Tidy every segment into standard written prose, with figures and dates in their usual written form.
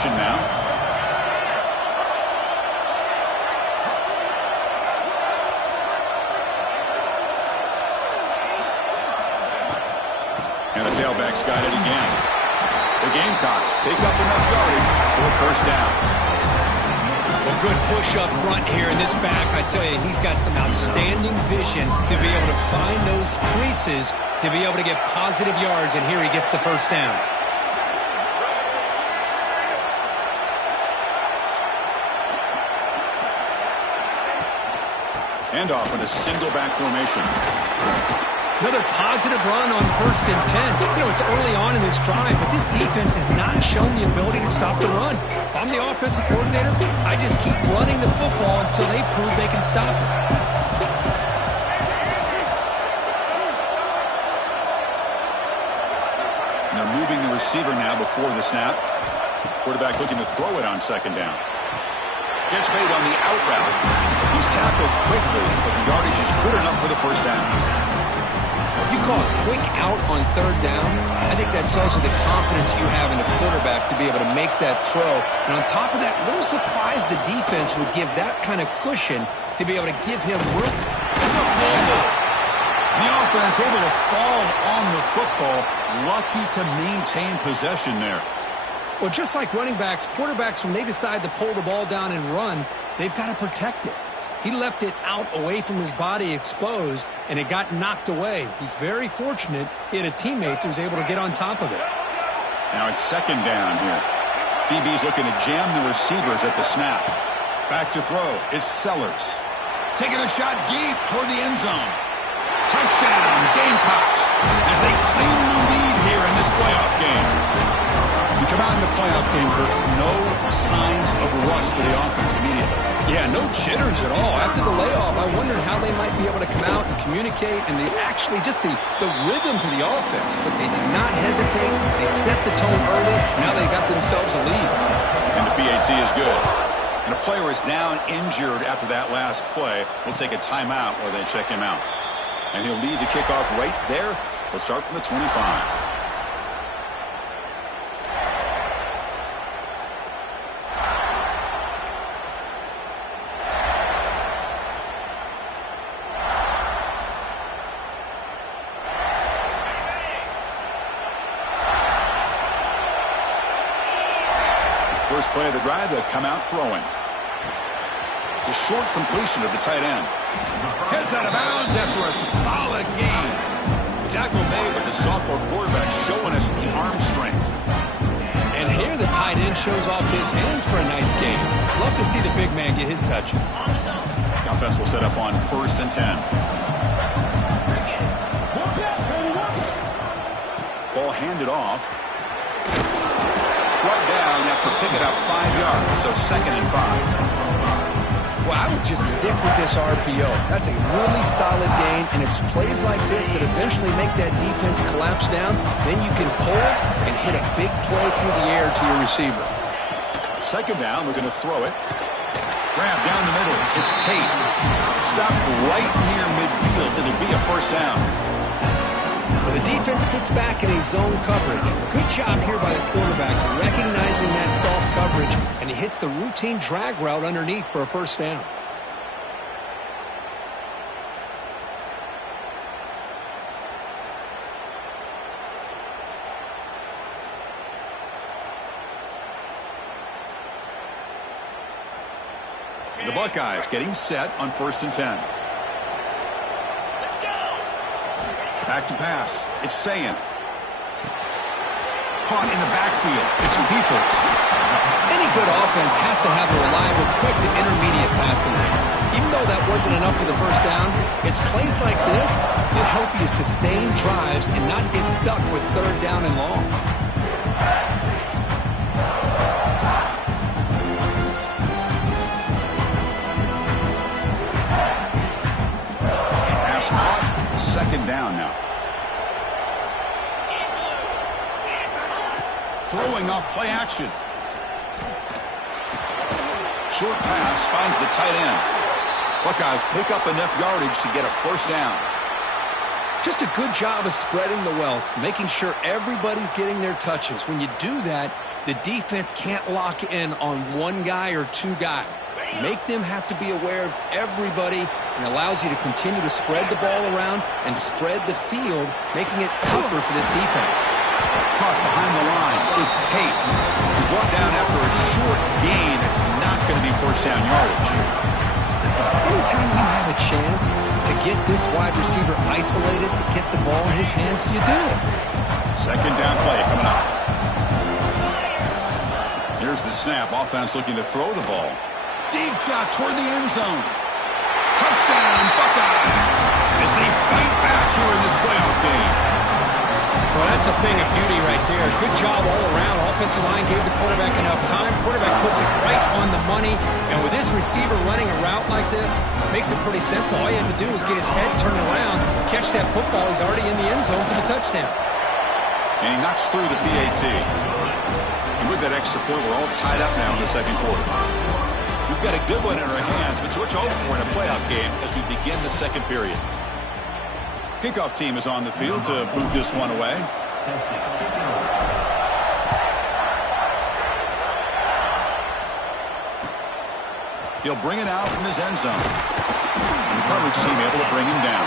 possession now. And the tailback's got it again. The Gamecocks pick up enough yardage for a first down. Well, good push up front here in this back. I tell you, he's got some outstanding vision to be able to find those creases to be able to get positive yards, and here he gets the first down. Handoff in a single back formation. Another positive run on 1st and 10. You know, it's early on in this drive, but this defense has not shown the ability to stop the run. If I'm the offensive coordinator, I just keep running the football until they prove they can stop it. They're moving the receiver now before the snap. Quarterback looking to throw it on 2nd down. Gets made on the out route. He's tackled quickly, but the yardage is good enough for the first down. You call a quick out on 3rd down, I think that tells you the confidence you have in the quarterback to be able to make that throw. And on top of that, a little surprised the defense would give that kind of cushion to be able to give him room. It's a fumble. The offense able to fall on the football. Lucky to maintain possession there. Well, just like running backs, quarterbacks, when they decide to pull the ball down and run, they've got to protect it. He left it out away from his body exposed, and it got knocked away. He's very fortunate he had a teammate who was able to get on top of it. Now it's 2nd down here. DB's looking to jam the receivers at the snap. Back to throw. It's Sellers. Taking a shot deep toward the end zone. Touchdown, Gamecocks, as they claim the lead here in this playoff game. You come out in the playoff game, Kirk, no signs of rust for the offense immediately. Yeah, no jitters at all. After the layoff, I wondered how they might be able to come out and communicate, and actually just the rhythm to the offense. But they did not hesitate. They set the tone early. Now they got themselves a lead. And the PAT is good. And a player is down injured after that last play. We'll take a timeout while they check him out. And he'll lead the kickoff right there. He'll start from the 25. First play of the drive, they'll come out throwing. The short completion of the tight end. Heads out of bounds after a solid gain. The tackle made, but the sophomore quarterback showing us the arm strength. And here the tight end shows off his hands for a nice gain. Love to see the big man get his touches. The offense will set up on 1st and 10. Ball handed off. Brought down after picking up 5 yards, so 2nd and 5. Well, I would just stick with this RPO. That's a really solid gain, and it's plays like this that eventually make that defense collapse down. Then you can pull it and hit a big play through the air to your receiver. 2nd down, we're going to throw it. Grab down the middle. It's Tate. Stop right near midfield. It'll be a first down. Well, the defense sits back in a zone coverage. Good job here by the quarterback, recognizing that soft coverage, and he hits the routine drag route underneath for a first down. The Buckeyes getting set on 1st and 10. Back to pass. It's Sayin. Caught in the backfield. It's Peoples. Any good offense has to have a reliable, quick to intermediate passing game. Even though that wasn't enough for the first down, it's plays like this that help you sustain drives and not get stuck with 3rd down and long. Pass caught. 2nd down now. Throwing off play action. Short pass finds the tight end. Buckeyes pick up enough yardage to get a first down. Just a good job of spreading the wealth, making sure everybody's getting their touches. When you do that, the defense can't lock in on one guy or two guys. Make them have to be aware of everybody, and allows you to continue to spread the ball around and spread the field, making it tougher for this defense. Caught behind the line. It's Tate. He's brought down after a short gain. That's not going to be first down yardage. Anytime you have a chance to get this wide receiver isolated, to get the ball in his hands, you do it. Second down play coming up. Here's the snap. Offense looking to throw the ball. Deep shot toward the end zone. Touchdown, Buckeyes, as they fight back here in this playoff game. Well, that's a thing of beauty right there. Good job all around. Offensive line gave the quarterback enough time. Quarterback puts it right on the money. And with this receiver running a route like this, makes it pretty simple. All you have to do is get his head turned around, catch that football. He's already in the end zone for the touchdown. And he knocks through the PAT. And with that extra point, we're all tied up now in the second quarter. We've got a good one in our hands, but George hopes we're in a playoff game as we begin the second period. Kickoff team is on the field to boot this one away. He'll bring it out from his end zone. And the coverage team able to bring him down.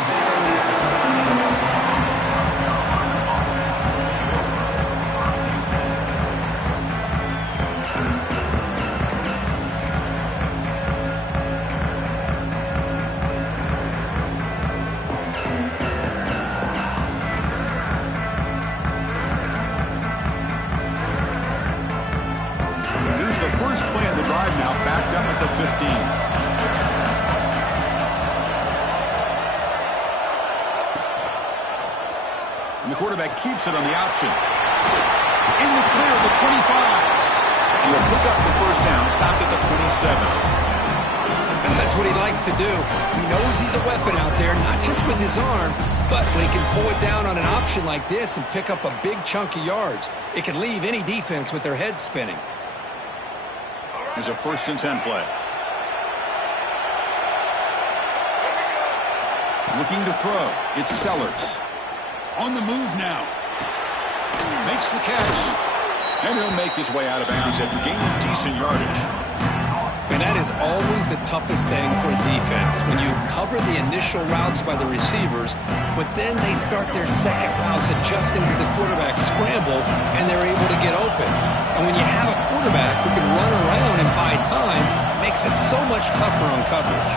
First play of the drive now, backed up at the 15. And the quarterback keeps it on the option. In the clear of the 25. And he'll pick up the first down, stopped at the 27. And that's what he likes to do. He knows he's a weapon out there, not just with his arm, but when he can pull it down on an option like this and pick up a big chunk of yards, it can leave any defense with their head spinning. Here's a 1st and 10 play. Looking to throw. It's Sellers. On the move now. Makes the catch. And he'll make his way out of bounds after gaining decent yardage. And that is always the toughest thing for a defense, when you cover the initial routes by the receivers, but then they start their second routes adjusting to the quarterback scramble, and they're able to get open. And when you have a quarterback who can run around and buy time, it makes it so much tougher on coverage.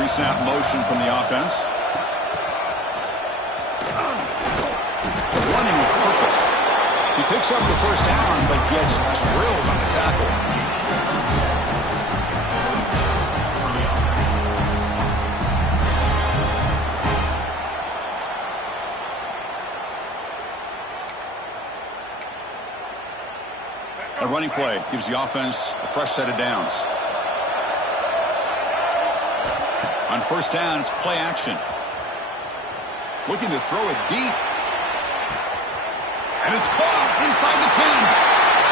Pre-snap motion from the offense. Running with purpose. He picks up the first down, but gets drilled on the tackle. A running play gives the offense a fresh set of downs. On first down, it's play action. Looking to throw it deep. And it's caught inside the 10.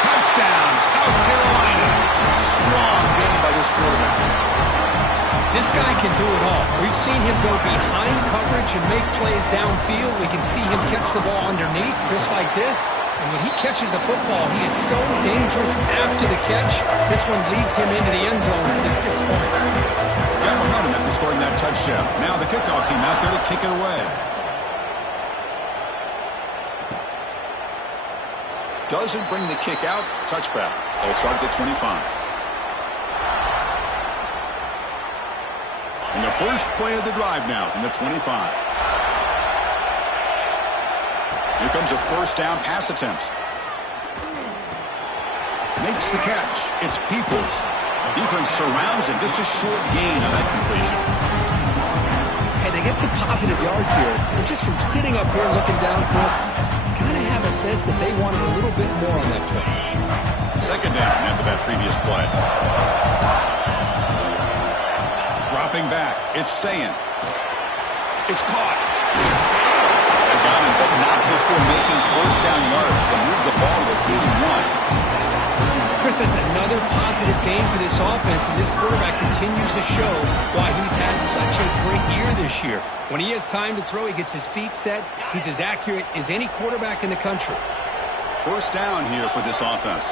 Touchdown, South Carolina. Strong game by this quarterback. This guy can do it all. We've seen him go behind coverage and make plays downfield. We can see him catch the ball underneath, just like this. And when he catches a football, he is so dangerous after the catch. This one leads him into the end zone for the 6 points. Got momentum after scoring that touchdown. Now the kickoff team out there to kick it away. Doesn't bring the kick out. Touchback. They'll start at the 25. And the first play of the drive now from the 25. Here comes a first down pass attempt. Makes the catch. It's Peoples. Defense surrounds him. Just a short gain on that completion. Hey, they get some positive yards here. But just from sitting up here looking down, Chris, you kind of have a sense that they wanted a little bit more on that play. Second down after that previous play. Dropping back. It's Sayin. It's caught. They got him, but not before making first down yards. They moved the ball to the 41. Chris, that's another positive game for this offense, and this quarterback continues to show why he's had such a great year this year. When he has time to throw, he gets his feet set. He's as accurate as any quarterback in the country. First down here for this offense.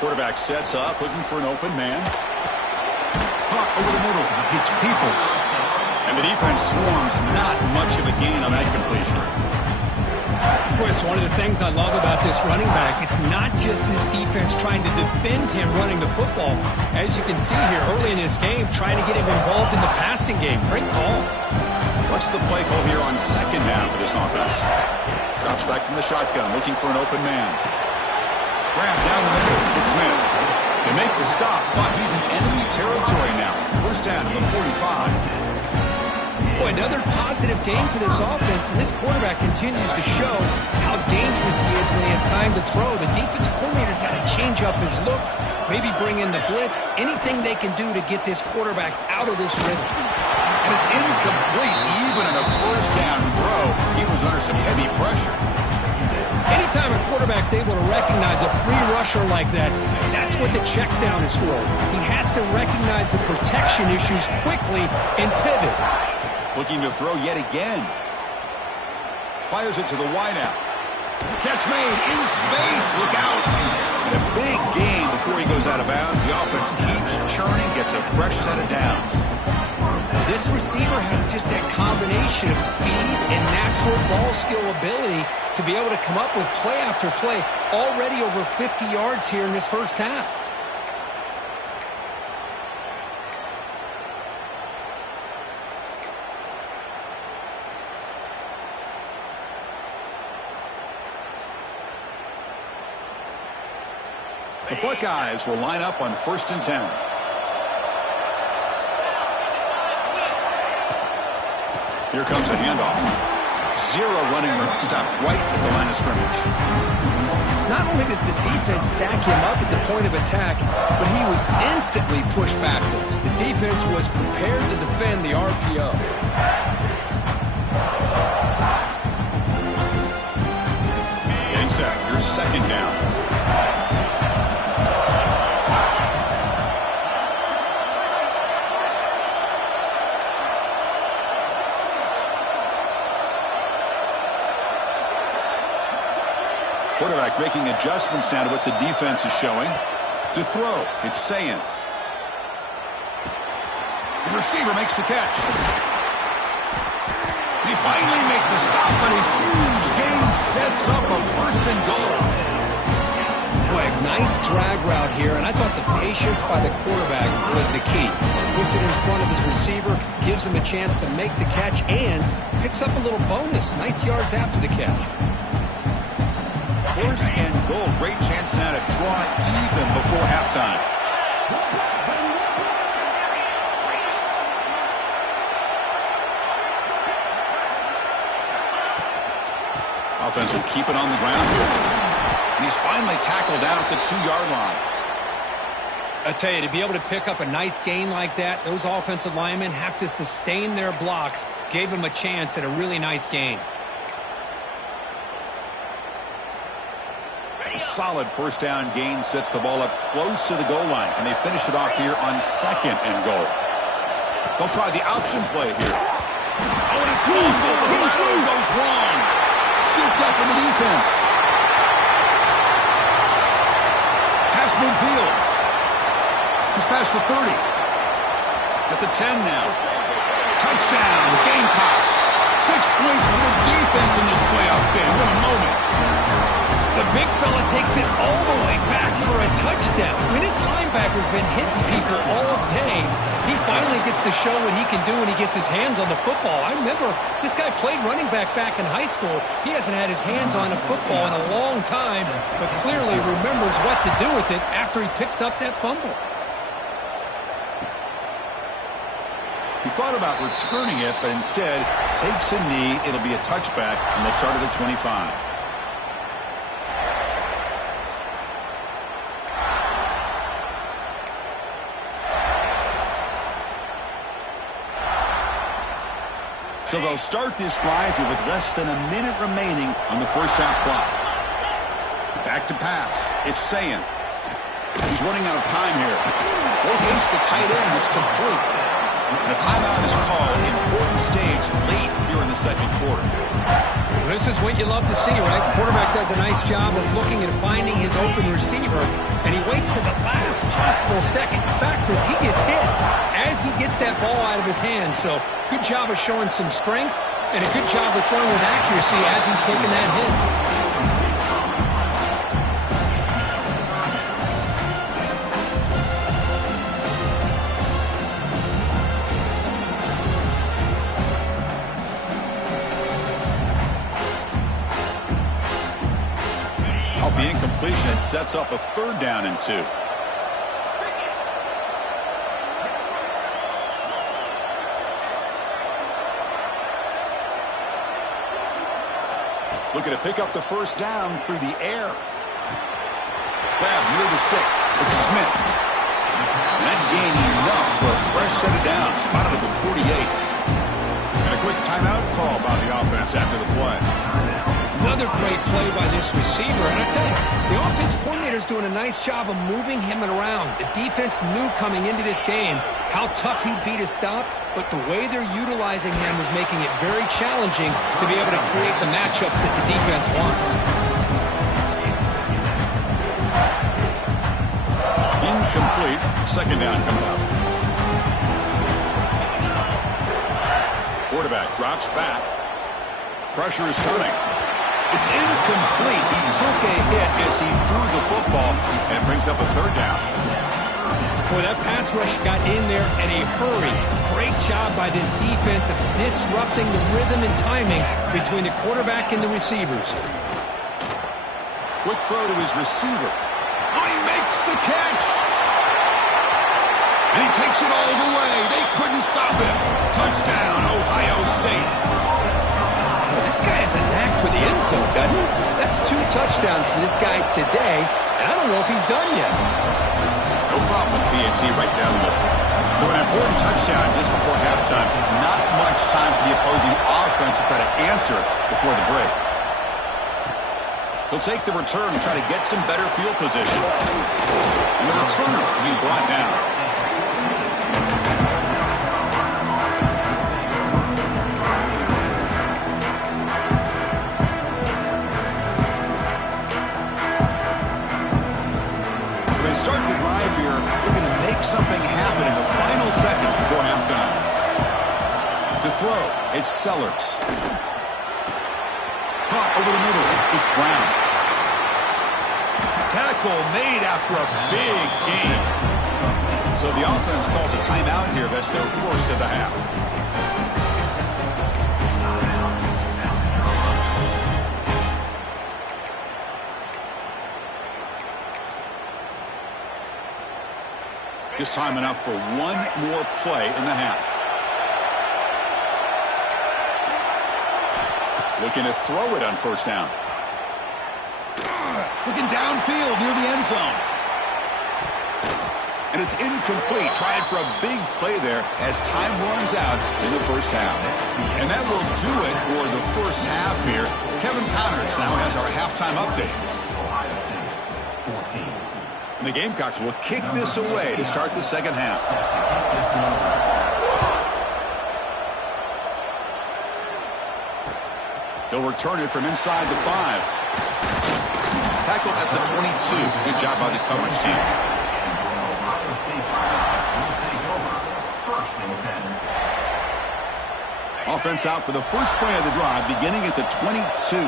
Quarterback sets up, looking for an open man. Caught over the middle. It's Peoples. And the defense swarms. Not much of a gain on that completion. Chris, one of the things I love about this running back, it's not just this defense trying to defend him running the football. As you can see here early in this game, trying to get him involved in the passing game. Great call. What's the play call here on second down for this offense? Drops back from the shotgun, looking for an open man. Grab down the middle. It's Smith. They make the stop, but he's in enemy territory now. First down to the 45. Boy, another positive game for this offense, and this quarterback continues to show how dangerous he is when he has time to throw. The defensive coordinator's got to change up his looks, maybe bring in the blitz, anything they can do to get this quarterback out of this rhythm. And it's incomplete. Even in a first down throw, he was under some heavy pressure. Anytime a quarterback's able to recognize a free rusher like that, that's what the check down is for. He has to recognize the protection issues quickly and pivot. Looking to throw yet again. Fires it to the wideout. Catch made in space. Look out. And a big gain before he goes out of bounds. The offense keeps churning, gets a fresh set of downs. This receiver has just that combination of speed and natural ball skill ability to be able to come up with play after play. Already over 50 yards here in this first half. The Buckeyes will line up on 1st and 10. Here comes the handoff. Zero running room. Stop right at the line of scrimmage. Not only does the defense stack him up at the point of attack, but he was instantly pushed backwards. The defense was prepared to defend the RPO. Getting set. Here's second down. Quarterback making adjustments now to what the defense is showing. To throw, it's Sayin. The receiver makes the catch. They finally make the stop, but a huge gain sets up a 1st and goal. Boy, nice drag route here, and I thought the patience by the quarterback was the key. Puts it in front of his receiver, gives him a chance to make the catch, and picks up a little bonus. Nice yards after the catch. 1st and goal. Great chance now to draw even before halftime. Offense will keep it on the ground here. And he's finally tackled down at the 2-yard line. I tell you, to be able to pick up a nice gain like that, those offensive linemen have to sustain their blocks. Gave him a chance at a really nice gain. A solid 1st down gain sets the ball up close to the goal line. And they finish it off here on 2nd and goal. They'll try the option play here. Oh, and it's fumbled. The lateral goes wrong. Scooped up in the defense. Pass midfield. He's past the 30. At the 10 now. Touchdown, Gamecocks. 6 points for the defense in this playoff game. What a moment. The big fella takes it all the way back for a touchdown. I mean, this linebacker's been hitting people all day. He finally gets to show what he can do when he gets his hands on the football. I remember this guy played running back in high school. He hasn't had his hands on a football in a long time, but clearly remembers what to do with it after he picks up that fumble. He thought about returning it, but instead takes a knee. It'll be a touchback, and they'll start at the 25. So they'll start this drive here with less than a minute remaining on the 1st half clock. Back to pass. It's Sayin. He's running out of time here. Locates the tight end. It's complete. And a timeout is called. Important stage late here in the second quarter. This is what you love to see, right? Quarterback does a nice job of looking and finding his open receiver, and he waits to the last possible second. In fact, as he gets hit, as he gets that ball out of his hands. So good job of showing some strength, and a good job of throwing with accuracy as he's taking that hit. The incompletion sets up a 3rd down and 2. Looking to pick up the 1st down through the air. Grab near the sticks. It's Smith. And that gain enough for a fresh set of downs. Spotted at the 48. And a quick timeout call by the offense after the play. Another great play by this receiver. And I tell you, the offense coordinator's doing a nice job of moving him around. The defense knew coming into this game how tough he'd be to stop, but the way they're utilizing him is making it very challenging to be able to create the matchups that the defense wants. Incomplete. 2nd down coming up. Quarterback drops back. Pressure is coming. It's incomplete. He took a hit as he threw the football, and it brings up a 3rd down. Boy, that pass rush got in there in a hurry. Great job by this defense of disrupting the rhythm and timing between the quarterback and the receivers. Quick throw to his receiver. Oh, he makes the catch. And he takes it all the way. They couldn't stop him. Touchdown, Ohio State. This guy has a knack for the end zone, doesn't he? That's 2 touchdowns for this guy today, and I don't know if he's done yet. No problem with PNT right down the middle. So an important touchdown just before halftime. Not much time for the opposing offense to try to answer it before the break. He'll take the return and try to get some better field position. And the returner will be brought down. Start the drive here, looking to make something happen in the final seconds before halftime. To throw, it's Sellers. Caught over the middle, it's Brown. Tackle made after a big gain. So the offense calls a timeout here. That's their 1st of the half. Just time enough for one more play in the half. Looking to throw it on 1st down. Looking downfield near the end zone. And it's incomplete. Tried for a big play there as time runs out in the 1st half. And that will do it for the 1st half here. Kevin Connors now has our halftime update. And the Gamecocks will kick this away to start the 2nd half. He'll return it from inside the 5. Tackled at the 22. Good job by the coverage team. Offense out for the first play of the drive, beginning at the 22.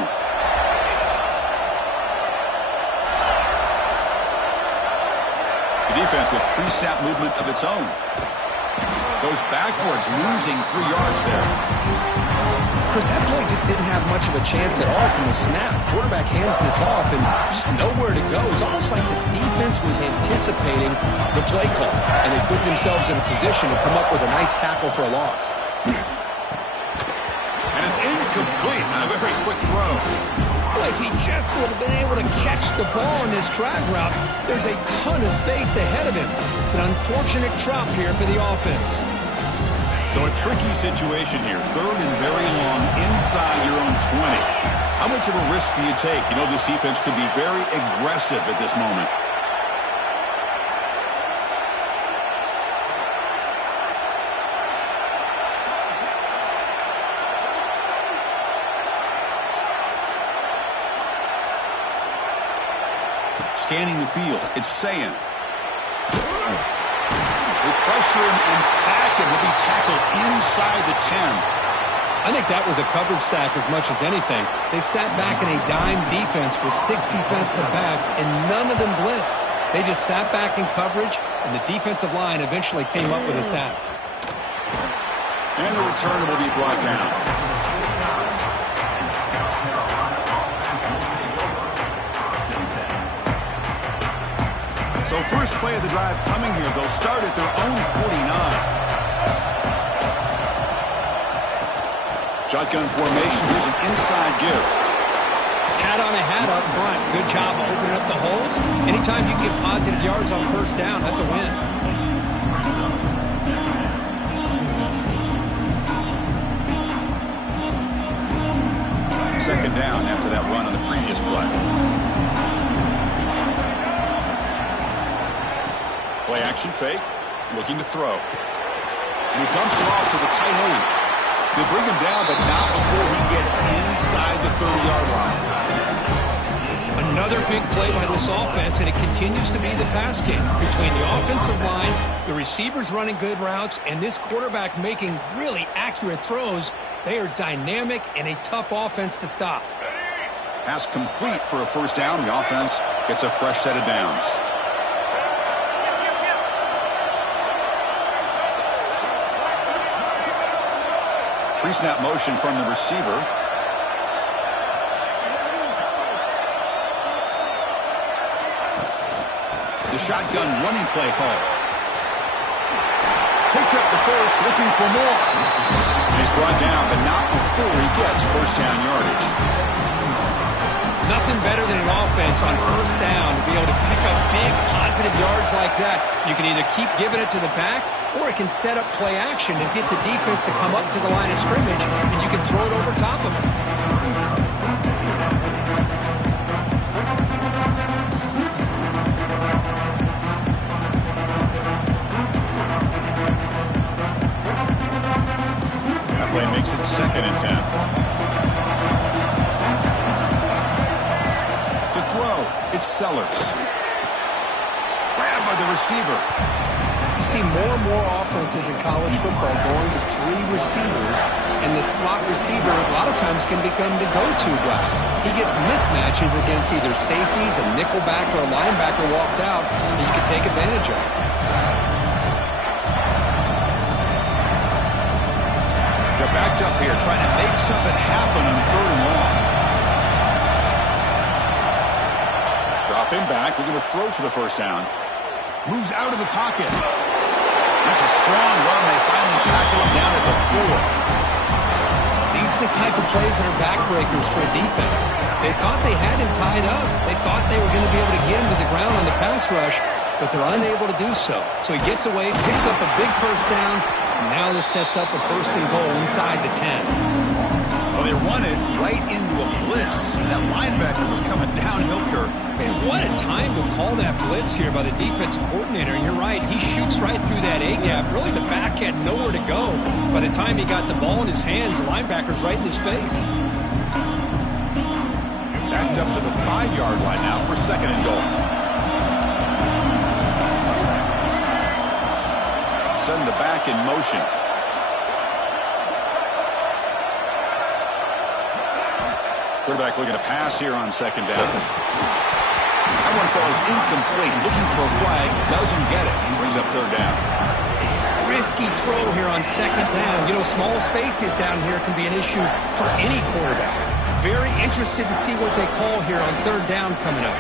The defense with pre-snap movement of its own. Goes backwards, losing 3 yards there. Chris, that play just didn't have much of a chance at all from the snap. Quarterback hands this off and just nowhere to go. It's almost like the defense was anticipating the play call, and they put themselves in a position to come up with a nice tackle for a loss. And it's incomplete on a very quick throw. Well, if he just would have been able to catch the ball in this drag route, there's a ton of space ahead of him. It's an unfortunate drop here for the offense. So a tricky situation here. 3rd and very long inside your own 20. How much of a risk do you take? You know this defense could be very aggressive at this moment. Scanning the field, it's Sayan. They pressure him and sack him. He'll be tackled inside the 10. I think that was a coverage sack as much as anything. They sat back in a dime defense with 6 defensive backs, and none of them blitzed. They just sat back in coverage, and the defensive line eventually came up with a sack. And the return will be brought down. So first play of the drive coming here. They'll start at their own 49. Shotgun formation. Here's an inside give. Hat on a hat up front. Good job opening up the holes. Anytime you get positive yards on first down, that's a win. Second down after that run on the previous play. Play action fake. Looking to throw. And he dumps it off to the tight end. They bring him down, but not before he gets inside the 30-yard line. Another big play by this offense, and it continues to be the pass game. Between the offensive line, the receivers running good routes, and this quarterback making really accurate throws, they are dynamic and a tough offense to stop. Pass complete for a first down. The offense gets a fresh set of downs. Pre-snap motion from the receiver. The shotgun running play call. Picks up the first, looking for more. And he's brought down, but not before he gets first down yardage. Nothing better than an offense on first down to be able to pick up big positive yards like that. You can either keep giving it to the back, or it can set up play action and get the defense to come up to the line of scrimmage, and you can throw it over top of them. That play makes it 2nd and 10. It's Sellers. Grabbed by the receiver. You see more and more offenses in college football going to 3 receivers, and the slot receiver a lot of times can become the go-to guy. He gets mismatches against either safeties, a nickelback, or a linebacker walked out, and you can take advantage of it. They're backed up here trying to make something happen on 3rd and long. Him back, looking to throw for the first down. Moves out of the pocket. That's a strong run. They finally tackle him down at the 4. These are the type of plays that are backbreakers for a defense. They thought they had him tied up. They thought they were going to be able to get him to the ground on the pass rush, but they're unable to do so. So he gets away, picks up a big first down, and now this sets up a 1st and goal inside the 10. Well, they run it right into a blitz. That linebacker was coming downhill, Kirk. Man, what a time to call that blitz here by the defensive coordinator. And you're right, he shoots right through that A-gap. Really, the back had nowhere to go. By the time he got the ball in his hands, the linebacker's right in his face. Backed up to the 5-yard line now for 2nd and goal. Send the back in motion. Quarterback looking to pass here on 2nd down. That one falls incomplete. Looking for a flag. Doesn't get it. Brings up 3rd down. Risky throw here on 2nd down. You know, small spaces down here can be an issue for any quarterback. Very interested to see what they call here on 3rd down coming up.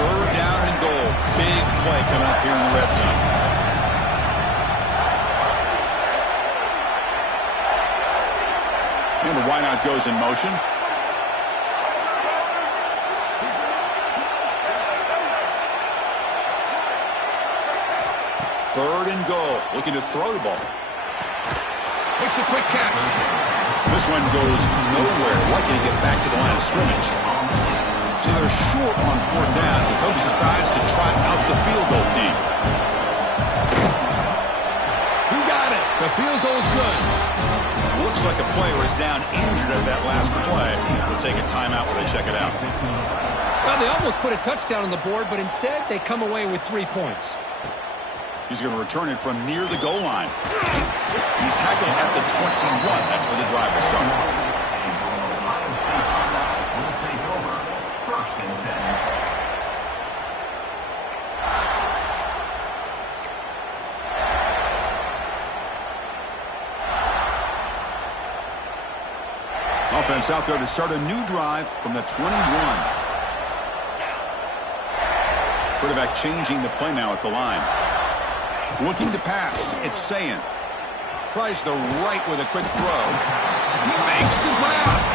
3rd down and goal. Big play coming up here in the red zone. And the wideout goes in motion. 3rd and goal. Looking to throw the ball. Makes a quick catch. This one goes nowhere. Lucky to get back to the line of scrimmage. So they're short on 4th down. The coach decides to trot out the field goal team. Who got it? The field goal's good. Looks like a player is down injured at that last play. We'll take a timeout while they check it out. Well, they almost put a touchdown on the board, but instead they come away with 3 points. He's going to return it from near the goal line. He's tackled at the 21. That's where the drive will start. Offense out there to start a new drive from the 21. Quarterback changing the play now at the line. Looking to pass. It's Sayin. Tries the right with a quick throw. He makes the grab.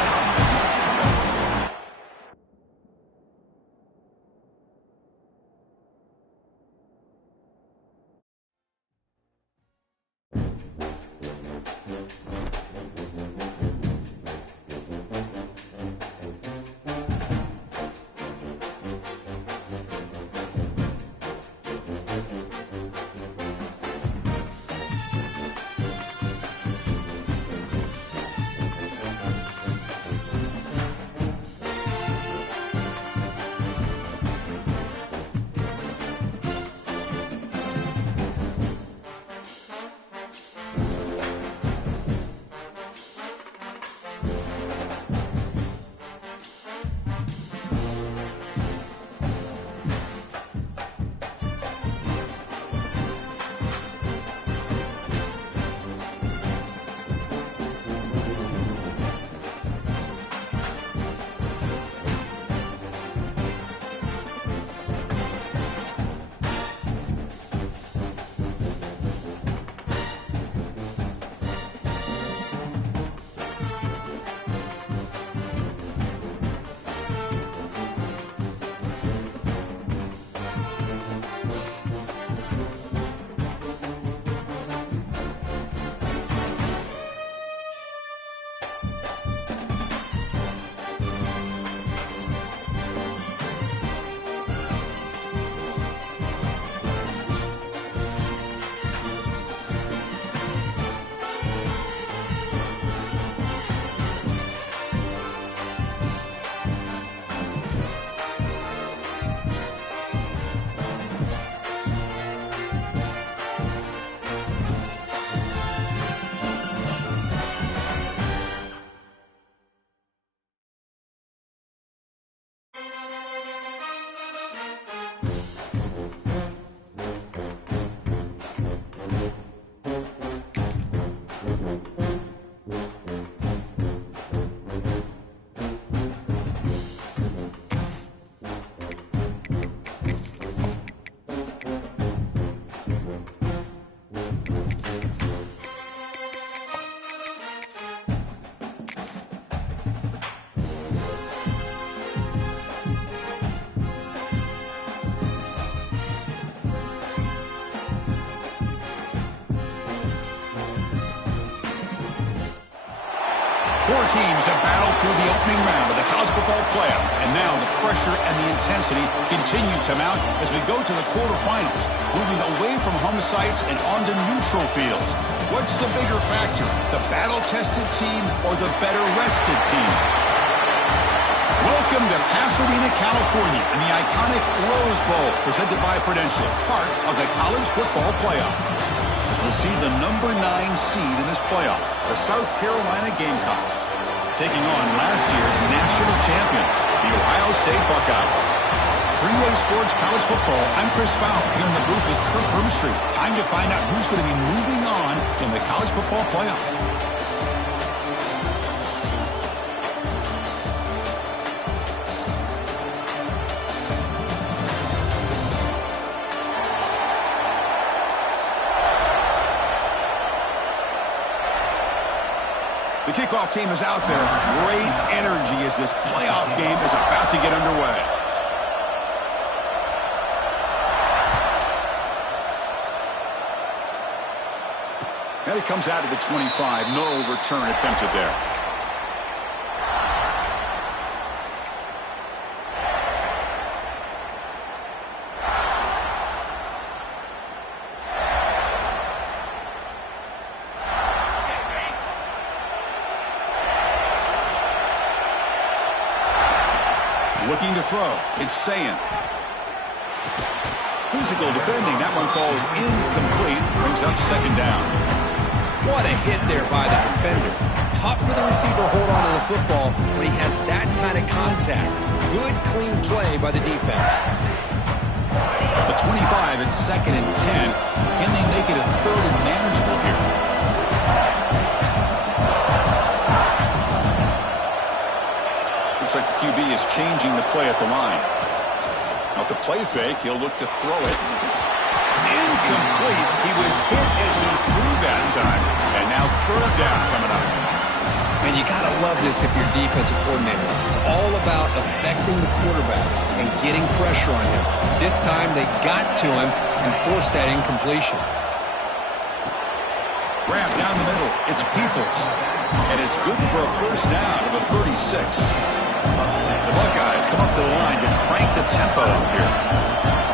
Four teams have battled through the opening round of the college football playoff, and now the pressure and the intensity continue to mount as we go to the quarterfinals, moving away from home sites and onto neutral fields. What's the bigger factor, the battle-tested team or the better-rested team? Welcome to Pasadena, California, and the iconic Rose Bowl, presented by Prudential, part of the college football playoff. As we'll see the number 9 seed in this playoff, the South Carolina Gamecocks, taking on last year's national champions, the Ohio State Buckeyes. 3A Sports College Football, I'm Chris Fowler, here in the booth with Kirk Broomstreet. Time to find out who's going to be moving on in the college football playoff. The kickoff team is out there. Great energy as this playoff game is about to get underway. And it comes out of the 25. No return attempted there. Looking Looking to throw. It's Sayin. Physical defending. That one falls incomplete. Brings up second down. What a hit there by the defender. Tough for the receiver to hold on to the football when he has that kind of contact. Good, clean play by the defense. The 25 at 2nd and 10. Can they make it a 3rd and manageable here? Looks like the QB is changing the play at the line. Off the play fake, he'll look to throw it. It's incomplete. He was hit as he threw that time. And now 3rd down coming up. And you got to love this if you're a defensive coordinator. It's all about affecting the quarterback and getting pressure on him. This time they got to him and forced that incompletion. Grab down the middle. It's Peoples. And it's good for a 1st down to the 36. The Buckeyes come up to the line to crank the tempo up here.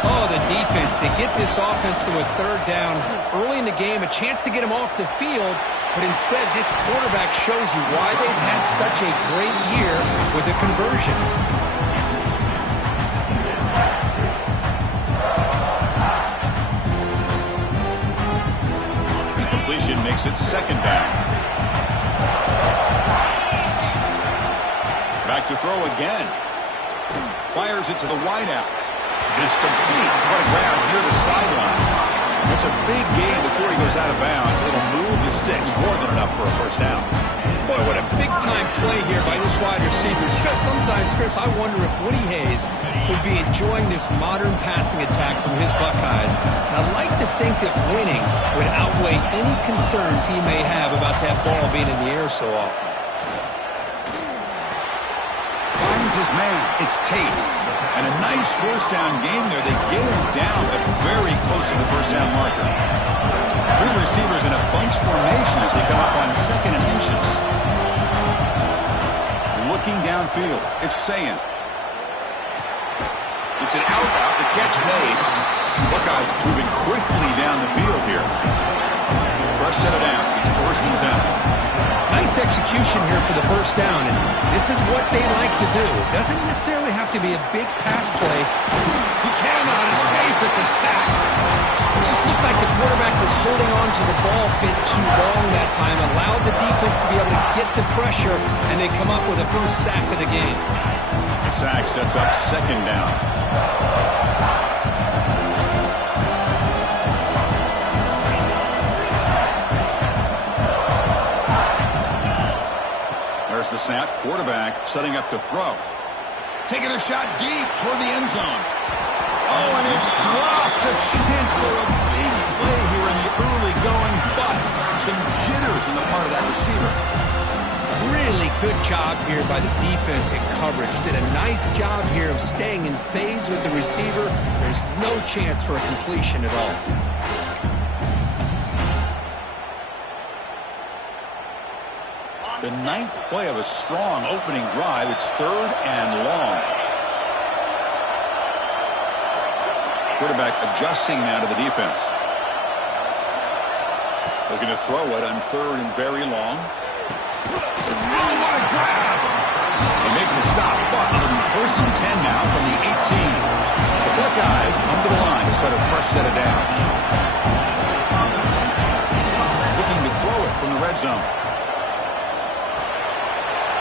Oh, the defense. They get this offense to a 3rd down early in the game, a chance to get him off the field. But instead, this quarterback shows you why they've had such a great year with a conversion. Incompletion makes it 2nd down. Back to throw again. Fires it to the wideout. It's complete. What a grab near the sideline. It's a big gain before he goes out of bounds. It'll move the sticks more than enough for a 1st down. Boy, what a big-time play here by this wide receiver. Sometimes, Chris, I wonder if Woody Hayes would be enjoying this modern passing attack from his Buckeyes. And I'd like to think that winning would outweigh any concerns he may have about that ball being in the air so often. Finds his man. It's Tate. And a nice 1st down gain there. They get him down, but very close to the 1st down marker. 3 receivers in a bunch formation as they come up on 2nd and inches. Looking downfield. It's Sayin. It's an out route. The catch made. Buckeyes moving quickly down the field here. Fresh set of downs. It's 1st and 10. Nice execution here for the 1st down, and this is what they like to do. It doesn't necessarily have to be a big pass play. He cannot escape. It's a sack. It just looked like the quarterback was holding on to the ball a bit too long that time, allowed the defense to be able to get the pressure, and they come up with a 1st sack of the game. The sack sets up 2nd down. There's the snap. Quarterback setting up to throw. Taking a shot deep toward the end zone. Oh, and it's dropped. A chance for a big play here in the early going, but some jitters on the part of that receiver. Really good job here by the defense in coverage. Did a nice job here of staying in phase with the receiver. There's no chance for a completion at all. The 9th play of a strong opening drive. It's 3rd and long. Quarterback adjusting now to the defense. Looking to throw it on 3rd and very long. Oh, what a grab! They make the stop, but it'll be 1st and 10 now from the 18. The Buckeyes come to the line to set a fresh set of downs. Looking to throw it from the red zone.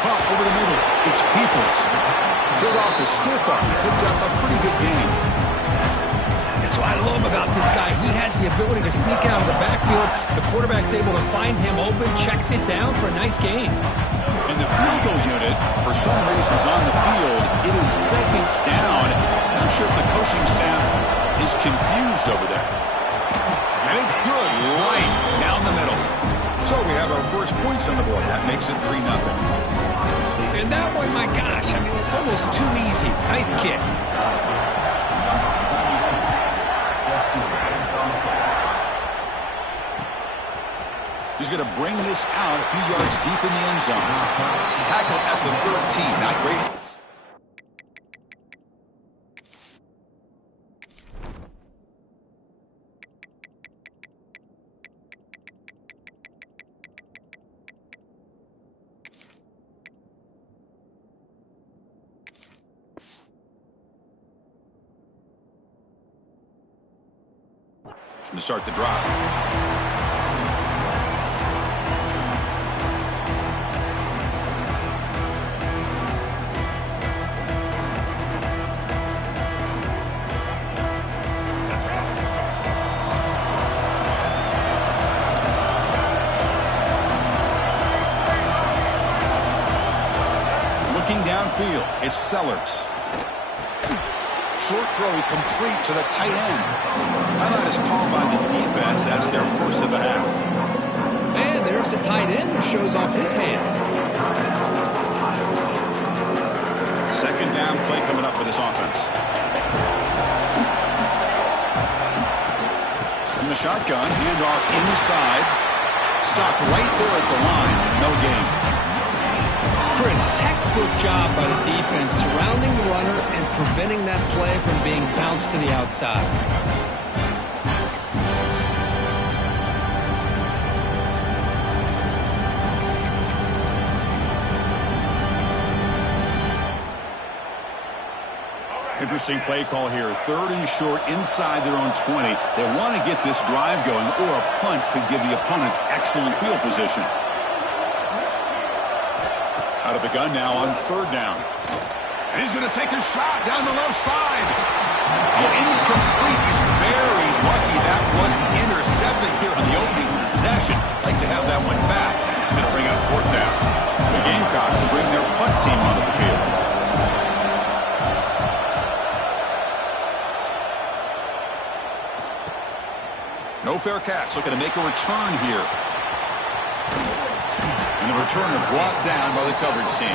Pop over the middle. It's Peoples. Showed off the stiff arm. Picked up a pretty good game. That's what I love about this guy. He has the ability to sneak out of the backfield. The quarterback's able to find him open, checks it down for a nice gain. And the field goal unit, for some reason, is on the field. It is 2nd down. Not sure if the coaching staff is confused over there. And it's good right down the middle. So we have our first points on the board. That makes it 3-0. And that one, my gosh, I mean, it's almost too easy. Nice kick. He's going to bring this out a few yards deep in the end zone. Tackle at the 13. Not great. to start the drive. Looking downfield, it's Sellers. Short throw complete to the tight end. Timeout is called by the defense. That's their first of the half. And there's the tight end who shows off his hands. Second down play coming up for this offense. In the shotgun, handoff inside. Stopped right there at the line. No gain. Chris, textbook job by the defense surrounding the runner and preventing that play from being bounced to the outside. Interesting play call here. Third and short inside their own 20. They want to get this drive going, or a punt could give the opponents excellent field position. Out of the gun now on third down. And he's going to take a shot down the left side. Incomplete. He's very lucky that wasn't intercepted here on the opening possession. Like to have that one back. He's going to bring up fourth down. The Gamecocks bring their punt team onto the field. No fair catch. Looking to make a return here. And the returner brought down by the coverage team.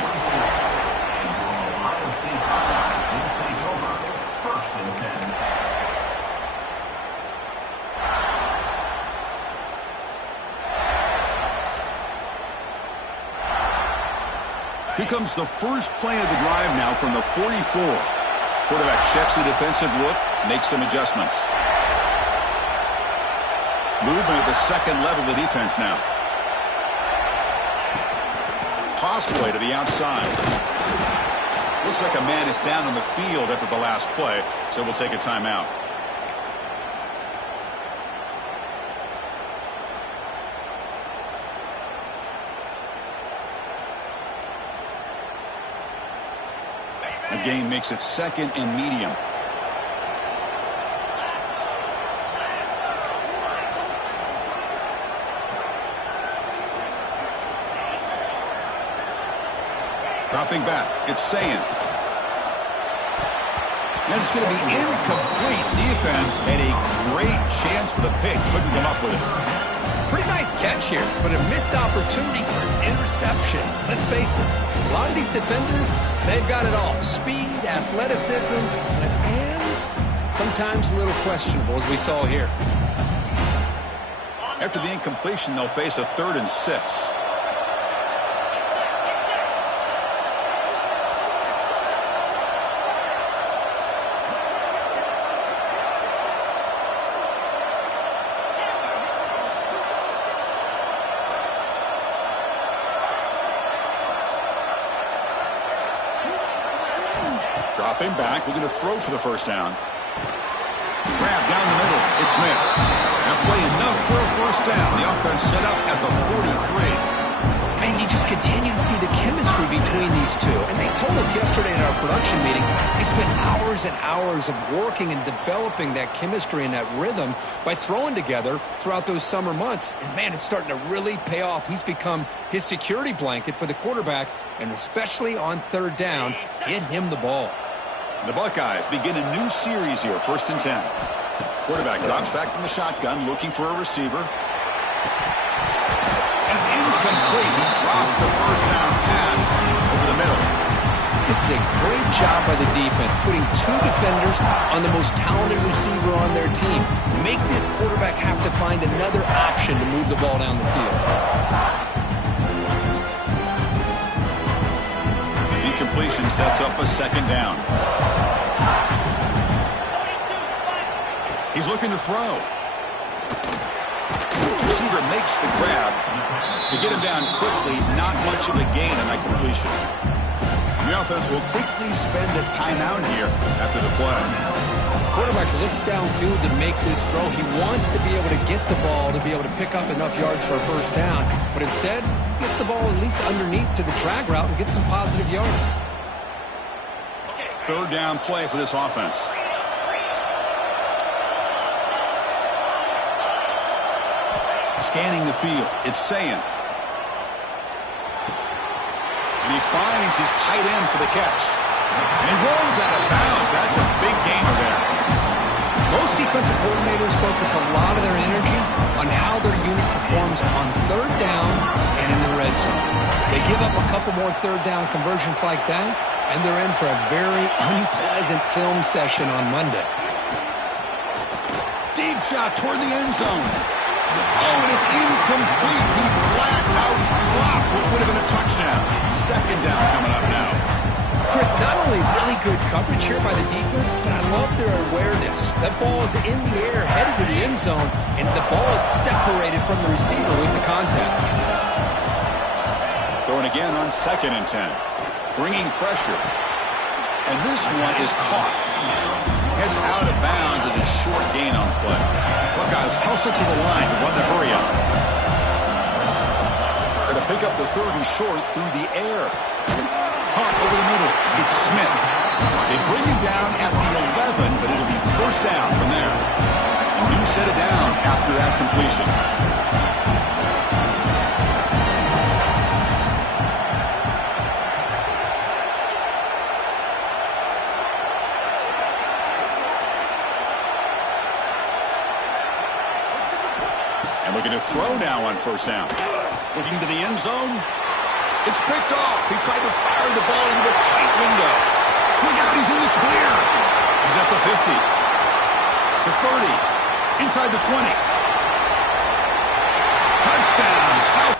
Here comes the first play of the drive now from the 44. Quarterback checks the defensive look, makes some adjustments. Movement at the second level of the defense now. Toss play to the outside. Looks like a man is down on the field after the last play, so we'll take a timeout. The game makes it second and medium. Dropping back, it's Sayin. And it's going to be incomplete. Defense had a great chance for the pick. Couldn't come up with it. Pretty nice catch here, but a missed opportunity for an interception. Let's face it, a lot of these defenders, they've got it all. Speed, athleticism, but hands, sometimes a little questionable, as we saw here. After the incompletion, they'll face a 3rd and 6. Dropping back, looking to throw for the first down. Grab down the middle, it's Smith. That play enough for a first down. The offense set up at the 43. And you just continue to see the chemistry between these two. And they told us yesterday in our production meeting, they spent hours and hours of working and developing that chemistry and that rhythm by throwing together throughout those summer months. And, man, it's starting to really pay off. He's become his security blanket for the quarterback, and especially on third down, get him the ball. The Buckeyes begin a new series here, 1st and 10. Quarterback drops back from the shotgun, looking for a receiver. And it's incomplete. He dropped the first down pass over the middle. This is a great job by the defense, putting 2 defenders on the most talented receiver on their team. Make this quarterback have to find another option to move the ball down the field. Incompletion sets up a 2nd down. He's looking to throw. Receiver makes the grab. To get him down quickly, not much of a gain on that completion. The offense will quickly spend a timeout here after the play. Quarterback pressure, looks downfield to make this throw. He wants to be able to get the ball to be able to pick up enough yards for a first down, but instead, he gets the ball at least underneath to the drag route and gets some positive yards. Third down play for this offense. Scanning the field, it's Sayin. And he finds his tight end for the catch. And he rolls out of bounds. That's a big gainer there. Most defensive coordinators focus a lot of their energy on how their unit performs on third down and in the red zone. They give up a couple more third down conversions like that, and they're in for a very unpleasant film session on Monday. Deep shot toward the end zone. Oh, and it's incomplete. He flat out dropped what would have been a touchdown. Second down coming up now. Chris, not only really good coverage here by the defense, but I love their awareness. That ball is in the air, headed to the end zone, and the ball is separated from the receiver with the contact. Throwing again on 2nd and 10. Bringing pressure. And this one is caught. Heads out of bounds as a short gain on the play. Buckeyes hustle to the line to run the hurry up. Going to pick up the 3rd and short through the air. Caught over the middle. It's Smith. They bring him down at the 11, but it'll be first down from there. A new set of downs after that completion. And looking to throw now on first down. Looking to the end zone. It's picked off. He tried to fire the ball into a tight window. Look out, he's in the clear. He's at the 50. The 30. Inside the 20. Touchdown, South.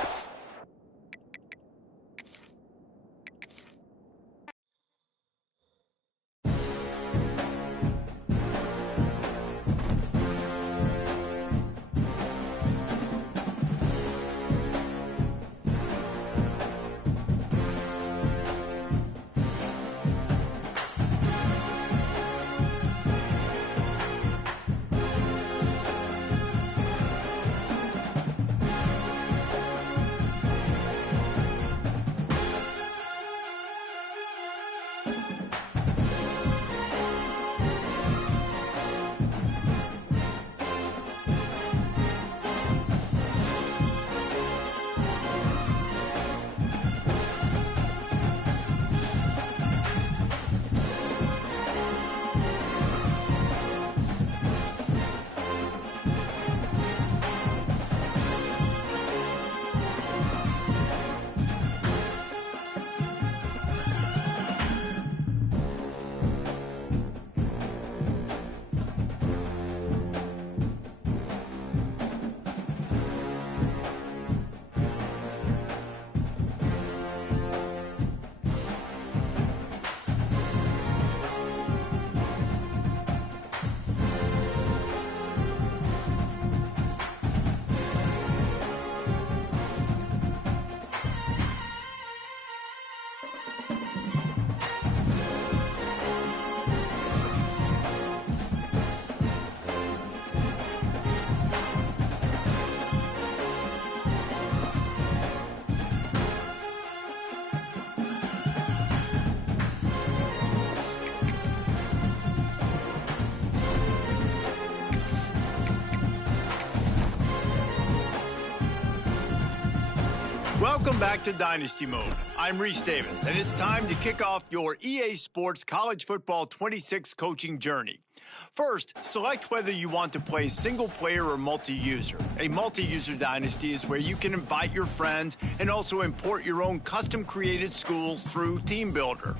Welcome back to Dynasty Mode. I'm Reese Davis, and it's time to kick off your EA Sports College Football 26 coaching journey. First, select whether you want to play single-player or multi-user. A multi-user dynasty is where you can invite your friends and also import your own custom-created schools through Team Builder.